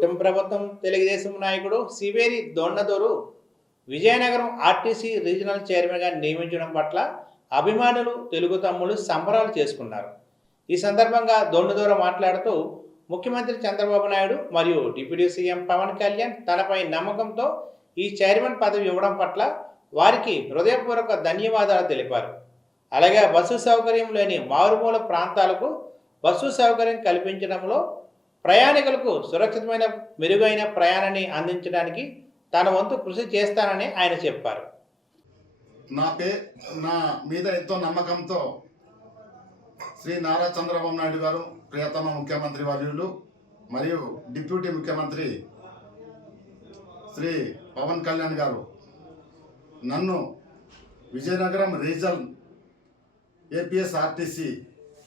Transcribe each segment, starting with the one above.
కుటుంబ ప్రభుత్వం తెలుగుదేశం నాయకుడు సివేరి దొండదోరు విజయనగరం ఆర్టీసీ రీజనల్ చైర్మన్గా నియమించడం పట్ల అభిమానులు తెలుగు తమ్ముళ్ళు సంబరాలు చేసుకున్నారు. ఈ సందర్భంగా దొండదోర మాట్లాడుతూ ముఖ్యమంత్రి చంద్రబాబు నాయుడు మరియు డిప్యూటీ సీఎం పవన్ కళ్యాణ్ తనపై నమ్మకంతో ఈ చైర్మన్ పదవి ఇవ్వడం పట్ల వారికి హృదయపూర్వక ధన్యవాదాలు తెలిపారు. అలాగే బస్సు సౌకర్యం లేని మారుమూల ప్రాంతాలకు బస్సు సౌకర్యం కల్పించడంలో ప్రయాణికులకు సురక్షితమైన మెరుగైన ప్రయాణాన్ని అందించడానికి తన వంతు కృషి చేస్తానని ఆయన చెప్పారు. నా మీద ఎంతో నమ్మకంతో శ్రీ నారా చంద్రబాబు నాయుడు గారు, ప్రియతమ ముఖ్యమంత్రి వర్యులు మరియు డిప్యూటీ ముఖ్యమంత్రి శ్రీ పవన్ కళ్యాణ్ గారు నన్ను విజయనగరం రీజనల్ ఏపీఎస్ ఆర్టీసీ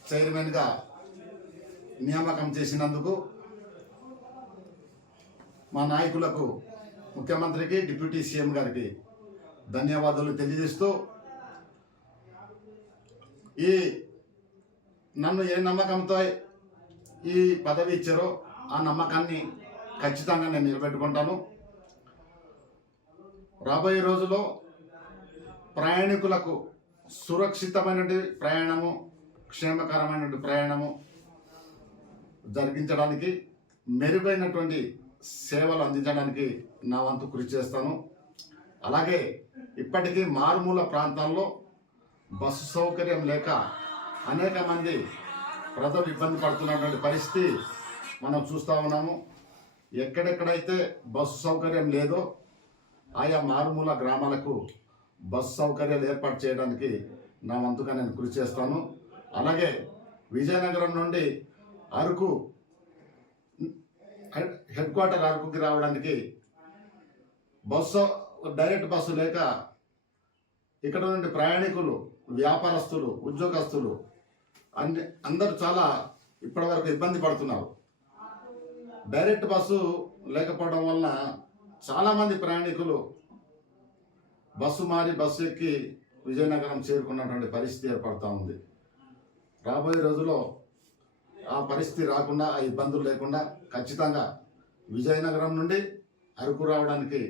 చైర్మన్గా నియామకం చేసినందుకు మా నాయకులకు, ముఖ్యమంత్రికి, డిప్యూటీ సీఎం గారికి ధన్యవాదాలు తెలియజేస్తూ, నన్ను ఏ నమ్మకంతో ఈ పదవి ఇచ్చారో ఆ నమ్మకాన్ని ఖచ్చితంగా నేను నిలబెట్టుకుంటాను. రాబోయే రోజుల్లో ప్రయాణికులకు సురక్షితమైనటువంటి ప్రయాణము, క్షేమకరమైనటువంటి ప్రయాణము జరిగించడానికి, మెరుగైనటువంటి సేవలు అందించడానికి నా వంతు కృషి చేస్తాను. అలాగే ఇప్పటికీ మారుమూల ప్రాంతాల్లో బస్సు సౌకర్యం లేక అనేక మంది ప్రజలు ఇబ్బంది పడుతున్నటువంటి పరిస్థితి మనం చూస్తూ ఉన్నాము. ఎక్కడెక్కడైతే బస్సు సౌకర్యం లేదో ఆయా మారుమూల గ్రామాలకు బస్సు సౌకర్యాలు ఏర్పాటు చేయడానికి నా వంతుగా నేను కృషి చేస్తాను. అలాగే విజయనగరం నుండి అరకు హెడ్ క్వార్టర్ అరకుకి రావడానికి డైరెక్ట్ బస్సు లేక ఇక్కడ నుండి ప్రయాణికులు, వ్యాపారస్తులు, ఉద్యోగస్తులు అందరూ చాలా ఇప్పటివరకు ఇబ్బంది పడుతున్నారు. డైరెక్ట్ బస్సు లేకపోవడం వలన చాలామంది ప్రయాణికులు బస్సు మారి బస్సు ఎక్కి విజయనగరం చేరుకున్నటువంటి పరిస్థితి ఏర్పడుతూ ఉంది. రాబోయే రోజుల్లో ఆ పరిస్థితి రాకుండా, ఆ ఇబ్బందులు లేకుండా ఖచ్చితంగా విజయనగరం నుండి అరకు రావడానికి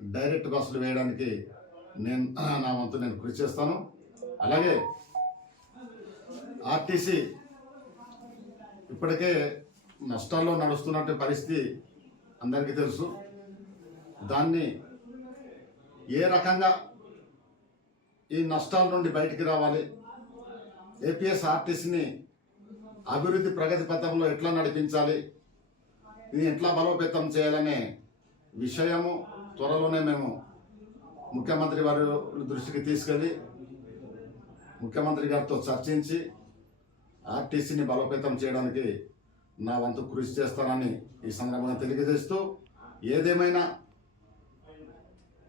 డైరెక్ట్ బస్సులు వేయడానికి నా వంతు నేను కృషి చేస్తాను. అలాగే ఆర్టీసీ ఇప్పటికే నష్టాల్లో నడుస్తున్నట్టు పరిస్థితి అందరికీ తెలుసు. దాన్ని ఏ రకంగా ఈ నష్టాల నుండి బయటికి రావాలి, ఏపీఎస్ ఆర్టీసీని అభివృద్ధి ప్రగతి పథంలో ఎట్లా నడిపించాలి, ఇది ఎట్లా బలోపేతం చేయాలనే విషయము త్వరలోనే మేము ముఖ్యమంత్రి వారి దృష్టికి తీసుకెళ్ళి ముఖ్యమంత్రి గారితో చర్చించి ఆర్టీసీని బలోపేతం చేయడానికి నా వంతు కృషి చేస్తానని ఈ సందర్భంగా తెలియజేస్తూ, ఏదేమైనా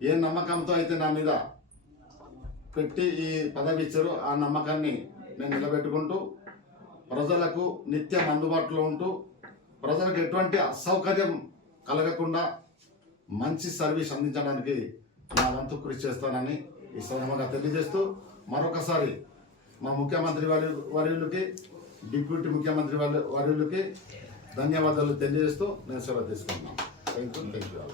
ఏ నమ్మకంతో అయితే నా మీద పెట్టి ఈ పదవి ఇచ్చారో ఆ నమ్మకాన్ని నేను నిలబెట్టుకుంటూ, ప్రజలకు నిత్యం అందుబాటులో ఉంటూ, ప్రజలకు ఎటువంటి అసౌకర్యం కలగకుండా మంచి సర్వీస్ అందించడానికి నా వంతు కృషి చేస్తానని ఈ సందర్భంగా తెలియజేస్తూ, మరొకసారి మా ముఖ్యమంత్రి వర్యులకి, డిప్యూటీ ముఖ్యమంత్రి వర్యులకి ధన్యవాదాలు తెలియజేస్తూ నేను సెలవు తీసుకుంటున్నాను. Thank you.